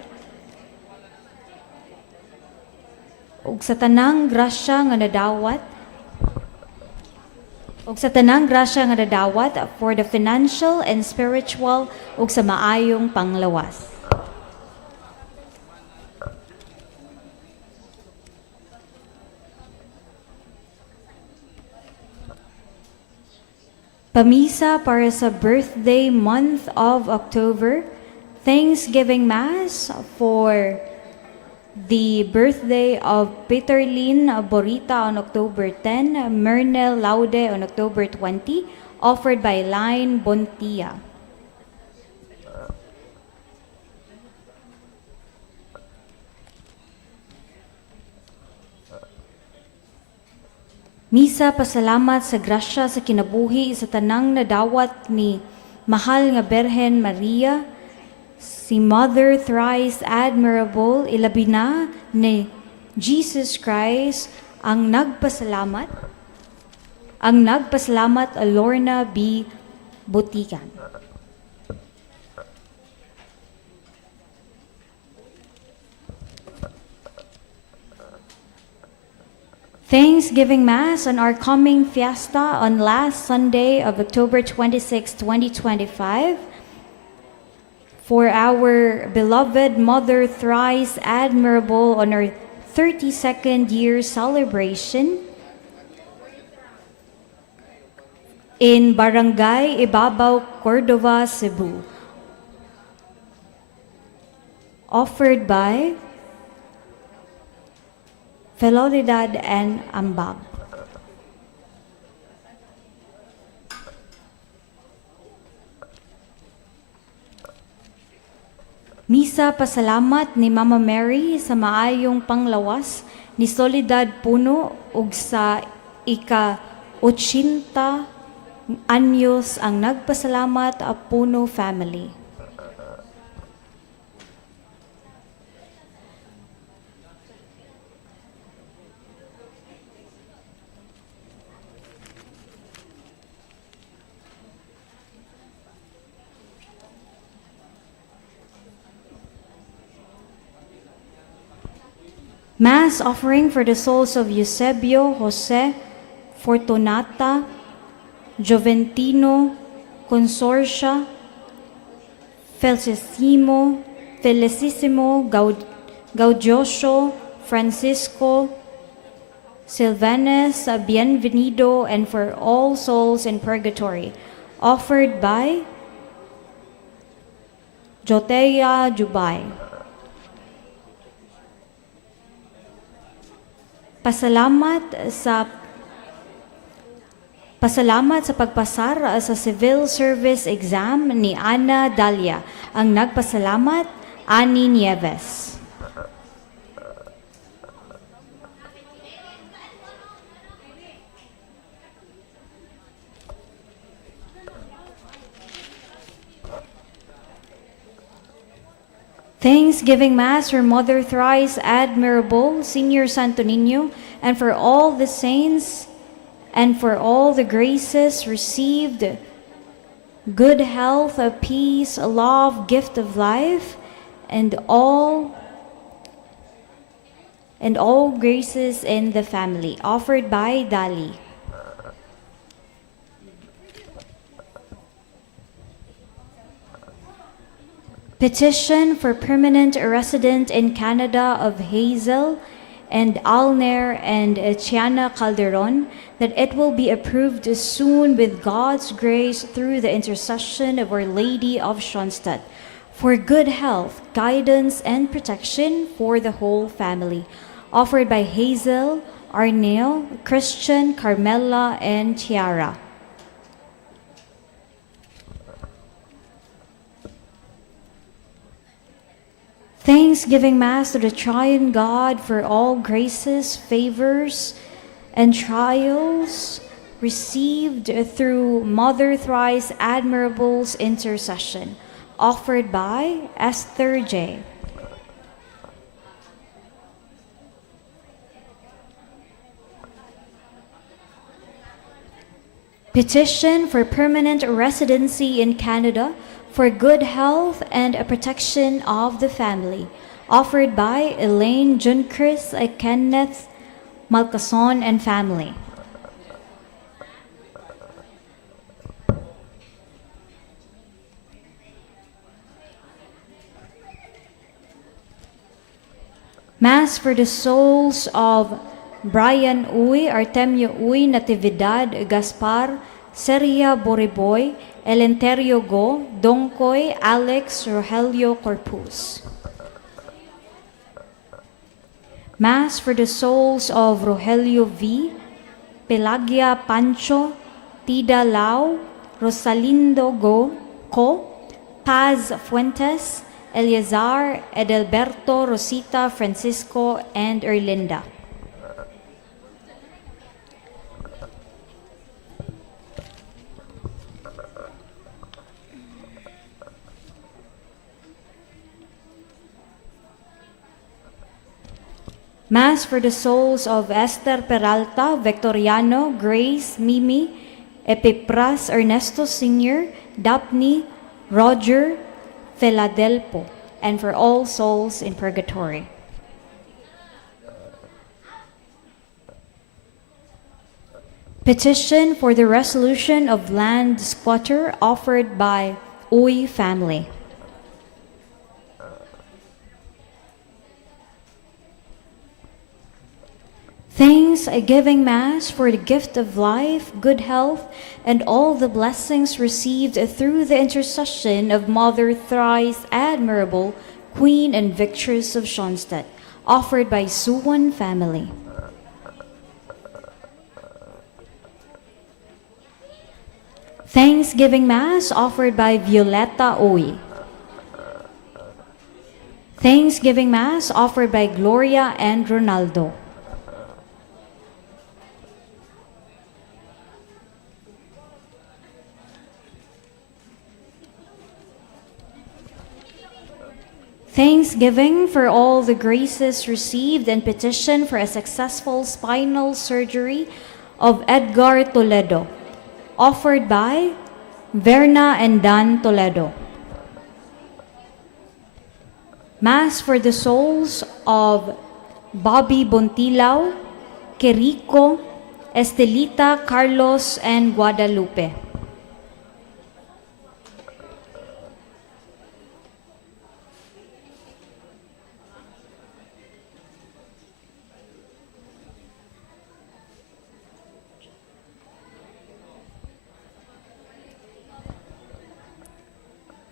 ug sa tanang grasya nga nadawat for the financial and spiritual ug sa maayong panglawas. Pamisa para sa birthday month of October, Thanksgiving Mass for the birthday of Peterlyn Borita on October 10, Mernel Laude on October 20, offered by Line Bontia. Misa pasalamat sa grasya sa kinabuhi sa tanang nadawat ni Mahal nga Berhen Maria, si Mother Thrice Admirable, ilabi na ni Jesus Christ, ang nagpasalamat Lorna B. Butikan. Thanksgiving Mass on our coming Fiesta on last Sunday of October 26, 2025 for our beloved Mother Thrice Admirable on her 32nd year celebration in Barangay Ibabaw, Cordova, Cebu. Offered by Felolidad and Ambag. Misa pasalamat ni Mama Mary sa maayong panglawas ni Soledad Puno ug sa ika-80 anyos ang nagpasalamat a Puno family. Mass offering for the souls of Eusebio, Jose, Fortunata, Joventino, Consorcia, Felicissimo, Gaudioso, Francisco, Silvanes, Bienvenido, and for all souls in purgatory, offered by Jotea Jubay. Pasalamat sa pagpasar sa civil service exam ni Ana Dalia. Ang nagpasalamat, Ani Nieves. Thanksgiving Mass for Mother Thrice Admirable, Senior Santo Niño, and for all the saints and for all the graces received, good health, peace, love, gift of life, and all graces in the family, offered by Dali. Petition for permanent resident in Canada of Hazel and Alner and Chiana Calderon, that it will be approved soon with God's grace through the intercession of Our Lady of Schoenstatt, for good health, guidance, and protection for the whole family. Offered by Hazel, Arneo, Christian, Carmela, and Tiara. Thanksgiving Mass to the Triune God for all graces, favors, and trials received through Mother Thrice Admirable's intercession. Offered by Esther J. Petition for permanent residency in Canada for good health and a protection of the family. Offered by Elaine Junchris, Kenneth Malcason, and family. Mass for the souls of Brian Uy, Artemio Uy, Natividad Gaspar, Seria Boriboy, Elenterio Go, Dongkoy, Alex Rogelio Corpus. Mass for the souls of Rogelio V, Pelagia Pancho, Tida Lau, Rosalindo Go, Co, Paz Fuentes, Eleazar, Edelberto, Rosita, Francisco, and Erlinda. Mass for the souls of Esther Peralta, Victoriano, Grace, Mimi, Epipras, Ernesto Sr., Daphne, Roger, Philadelpo, and for all souls in purgatory. Petition for the resolution of land squatter, offered by Uy family. Thanksgiving Mass for the gift of life, good health, and all the blessings received through the intercession of Mother Thrice Admirable, Queen and Victress of Schoenstatt, offered by Suwon family. Thanksgiving Mass offered by Violeta Oy. Thanksgiving Mass offered by Gloria and Ronaldo. Thanksgiving for all the graces received and petition for a successful spinal surgery of Edgar Toledo, offered by Verna and Dan Toledo. Mass for the souls of Bobby Bontilao, Querico, Estelita, Carlos, and Guadalupe.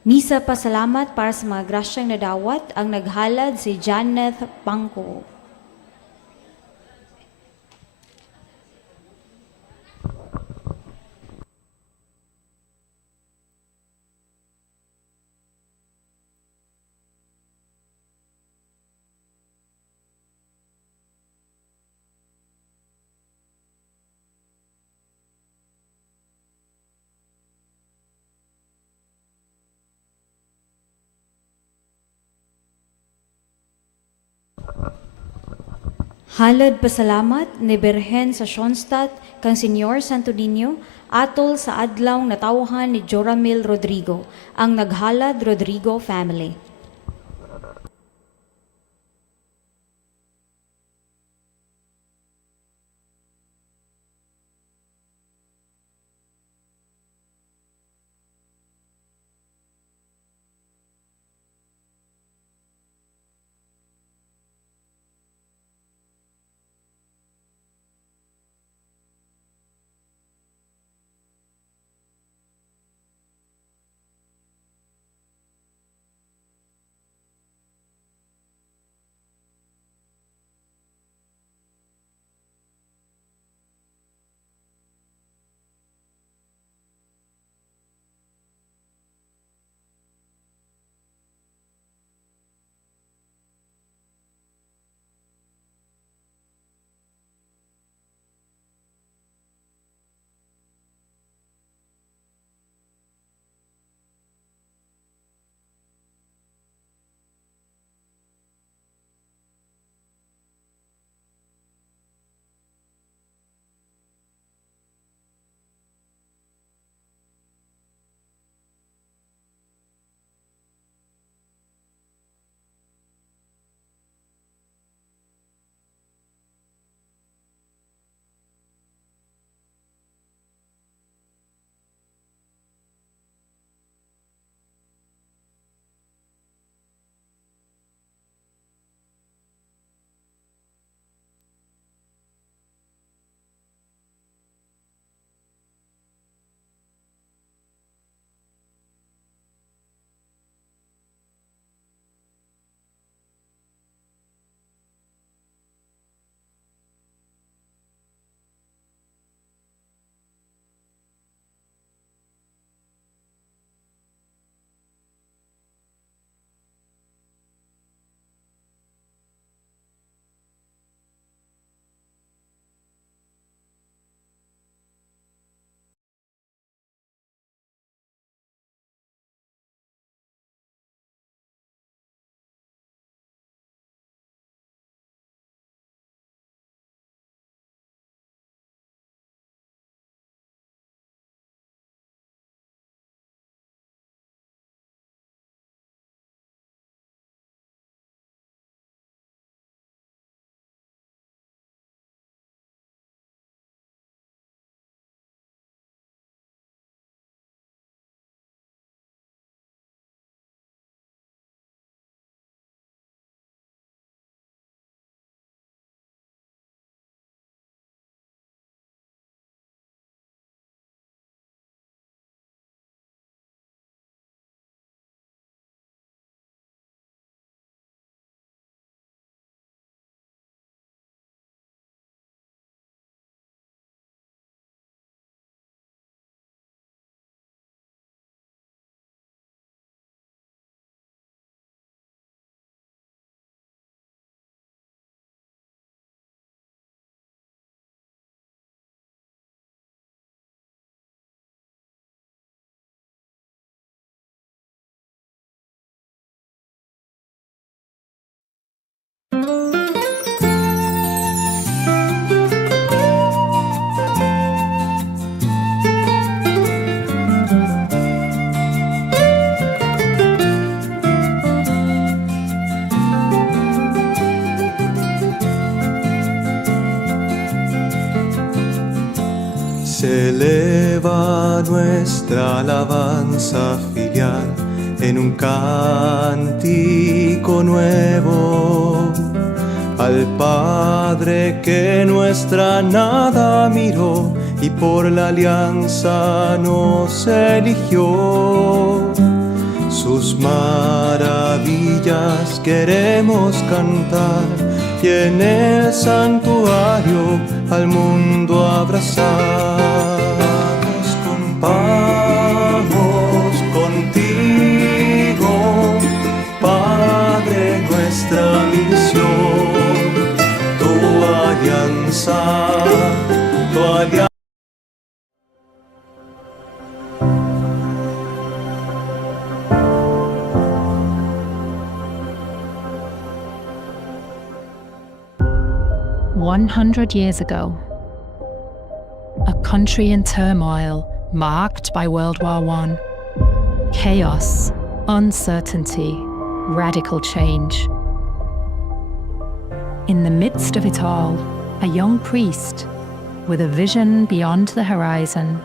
Misa pasalamat para sa mga grasyang nadawat, ang naghalad si Janet Pangko. Halad pasalamat ni Birhen sa Schoenstatt kang Senyor Santo Niño atol sa adlaw natawhan ni Joramil Rodrigo, ang naghalad Rodrigo family. Se eleva nuestra alabanza filial en un cántico nuevo al Padre que nuestra nada miró y por la alianza nos eligió. Sus maravillas queremos cantar y en el santuario al mundo abrazar. Vamos contigo, Padre, nuestra misión, tu alianza, tu alianza. 100 years ago, a country in turmoil marked by World War I, chaos, uncertainty, radical change. In the midst of it all, a young priest with a vision beyond the horizon,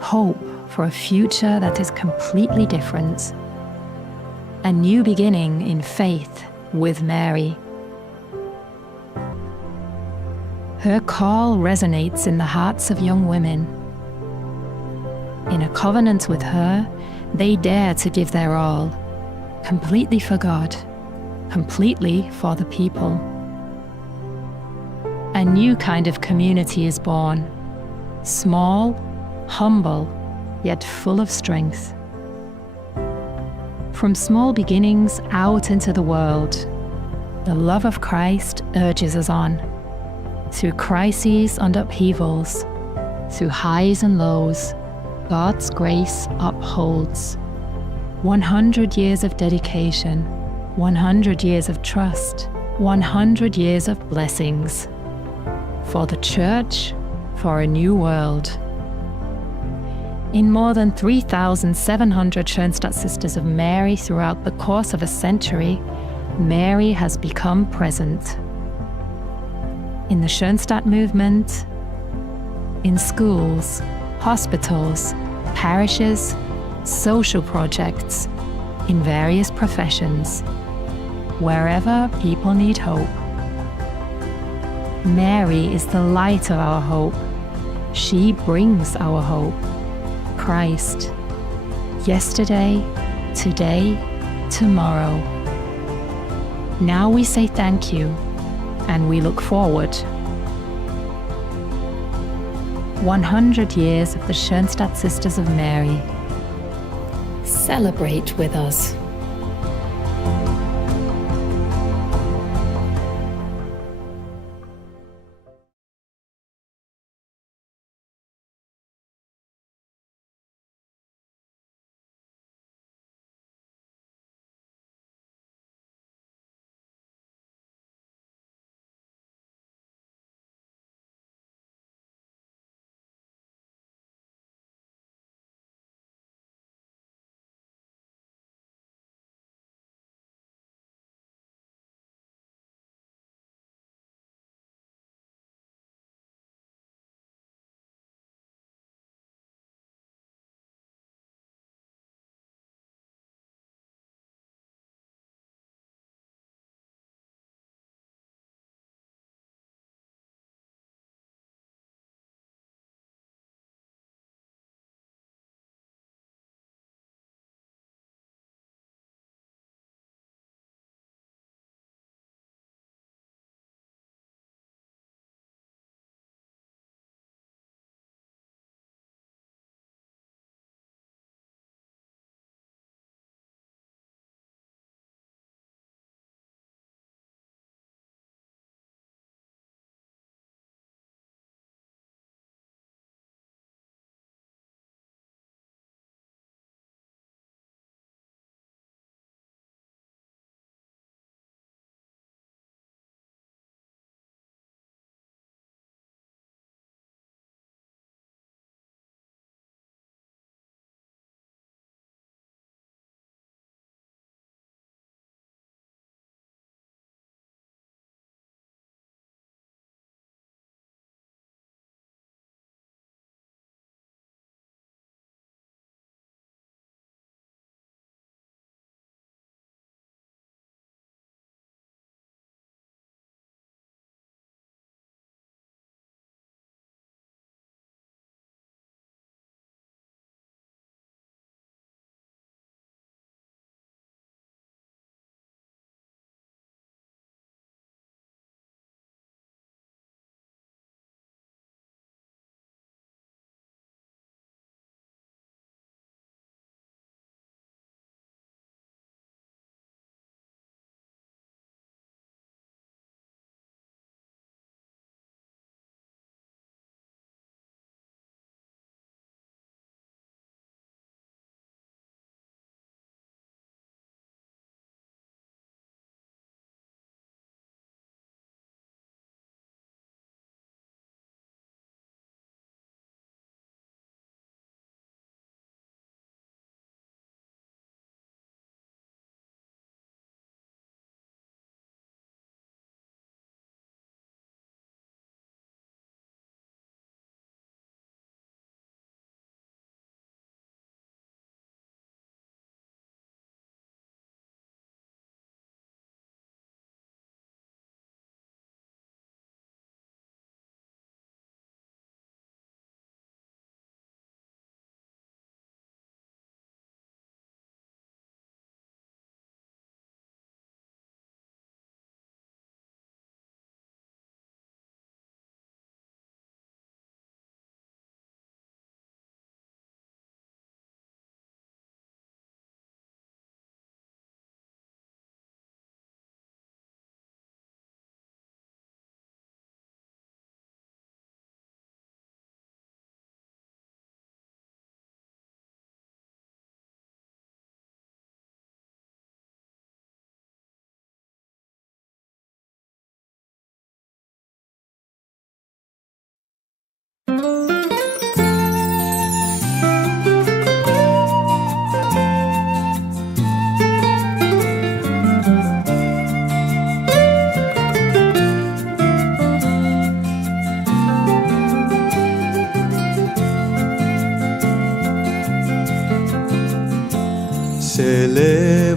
hope for a future that is completely different, a new beginning in faith with Mary. Her call resonates in the hearts of young women. In a covenant with her, they dare to give their all, completely for God, completely for the people. A new kind of community is born, small, humble, yet full of strength. From small beginnings out into the world, the love of Christ urges us on. Through crises and upheavals, through highs and lows, God's grace upholds. 100 years of dedication, 100 years of trust, 100 years of blessings. For the Church, for a new world. In more than 3,700 Schoenstatt Sisters of Mary throughout the course of a century, Mary has become present. In the Schoenstatt movement, in schools, hospitals, parishes, social projects, in various professions, wherever people need hope. Mary is the light of our hope. She brings our hope. Christ. Yesterday, today, tomorrow. Now we say thank you, and we look forward. 100 years of the Schoenstatt Sisters of Mary. Celebrate with us.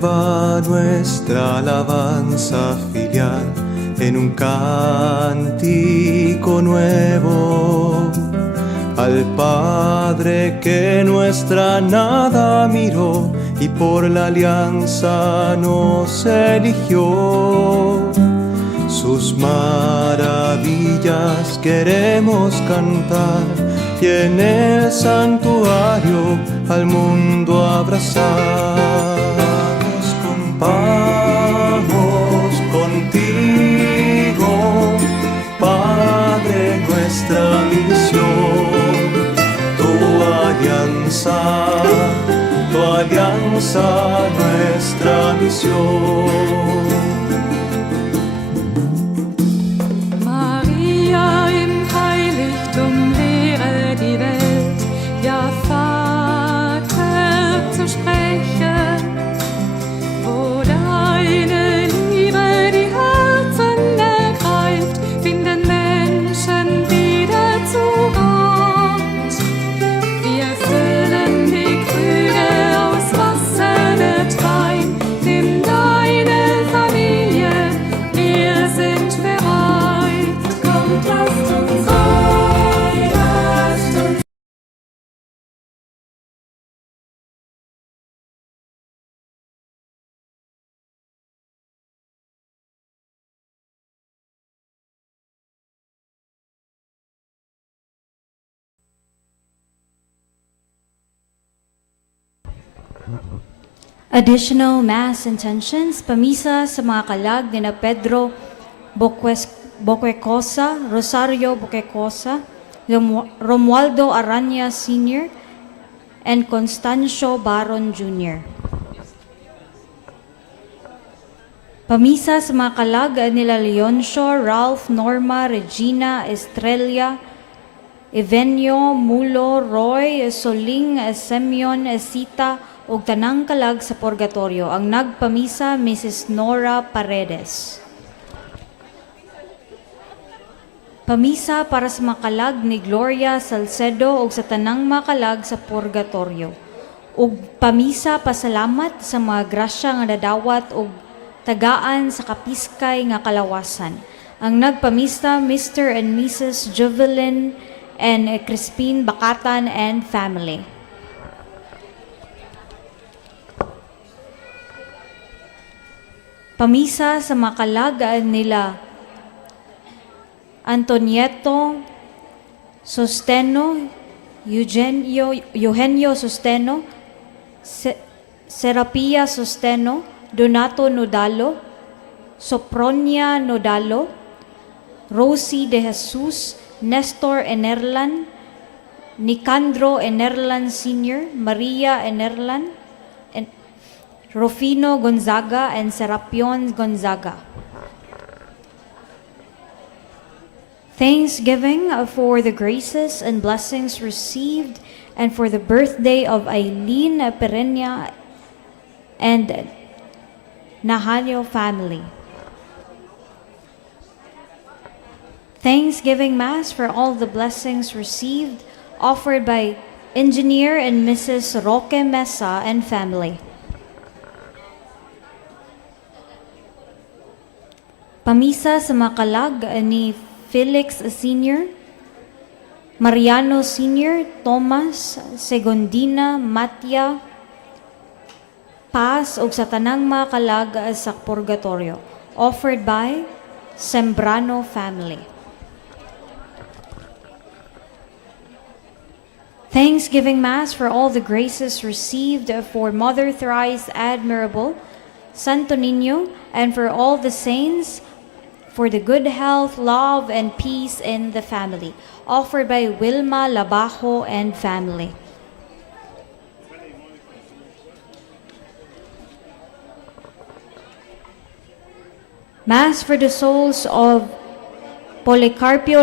Eleva nuestra alabanza filial en un cántico nuevo al Padre que nuestra nada miró y por la alianza nos eligió. Sus maravillas queremos cantar y en el santuario al mundo abrazar. Vamos contigo, Padre, nuestra misión, tu alianza, nuestra misión. Maria im Heiligtum lehre die Welt, ja Vater zu sprechen, wo deine Liebe die Herzen ergreift, finden Menschen wieder zu Gott. Wir füllen die Krüge aus Wasser mit Wein, nimm deine Familie, wir sind bereit. Kommt, lasst uns sein, lasst uns Additional Mass intentions, pamisa sa mga kalag ni na Pedro Boquecosa, Rosario Boquecosa, Romualdo Aranya Sr., and Constancio Baron Jr. Pamisa sa mga kalag nila Leoncio, Ralph, Norma, Regina, Estrella, Evenio, Mulo, Roy, Soling, Semyon, Sita, ug tanang kalag sa purgatorio. Ang nagpamisa, Mrs. Nora Paredes. Pamisa para sa makalag ni Gloria Salcedo ug sa tanang makalag sa purgatorio. Ug pamisa pasalamat sa mga grasya nga nadawat ug tagaan sa kapiskay nga kalawasan. Ang nagpamisa, Mr. and Mrs. Jovelyn and Crispin Bakatan and family. Pamisa sa makalagaan nila Antonieto Sosteno, Eugenio Sosteno, Serapia Sosteno, Donato Nodalo, Sopronia Nodalo, Rosie de Jesus, Nestor Enerlan, Nicandro Enerlan Sr., Maria Enerlan, Rufino Gonzaga, and Serapion Gonzaga. Thanksgiving for the graces and blessings received and for the birthday of Eileen Perenya and Nahalio family. Thanksgiving Mass for all the blessings received offered by Engineer and Mrs. Roque Mesa and family. Pamisa sa makalag ni Felix Sr., Mariano Sr., Thomas, Segundina, Matia, Paz ug sa tanang makalag sa purgatorio, offered by Sembrano family. Thanksgiving Mass for all the graces received for Mother Thrice Admirable, Santo Niño, and for all the saints, for the good health, love, and peace in the family, offered by Wilma Labajo and family. Mass for the souls of Policarpio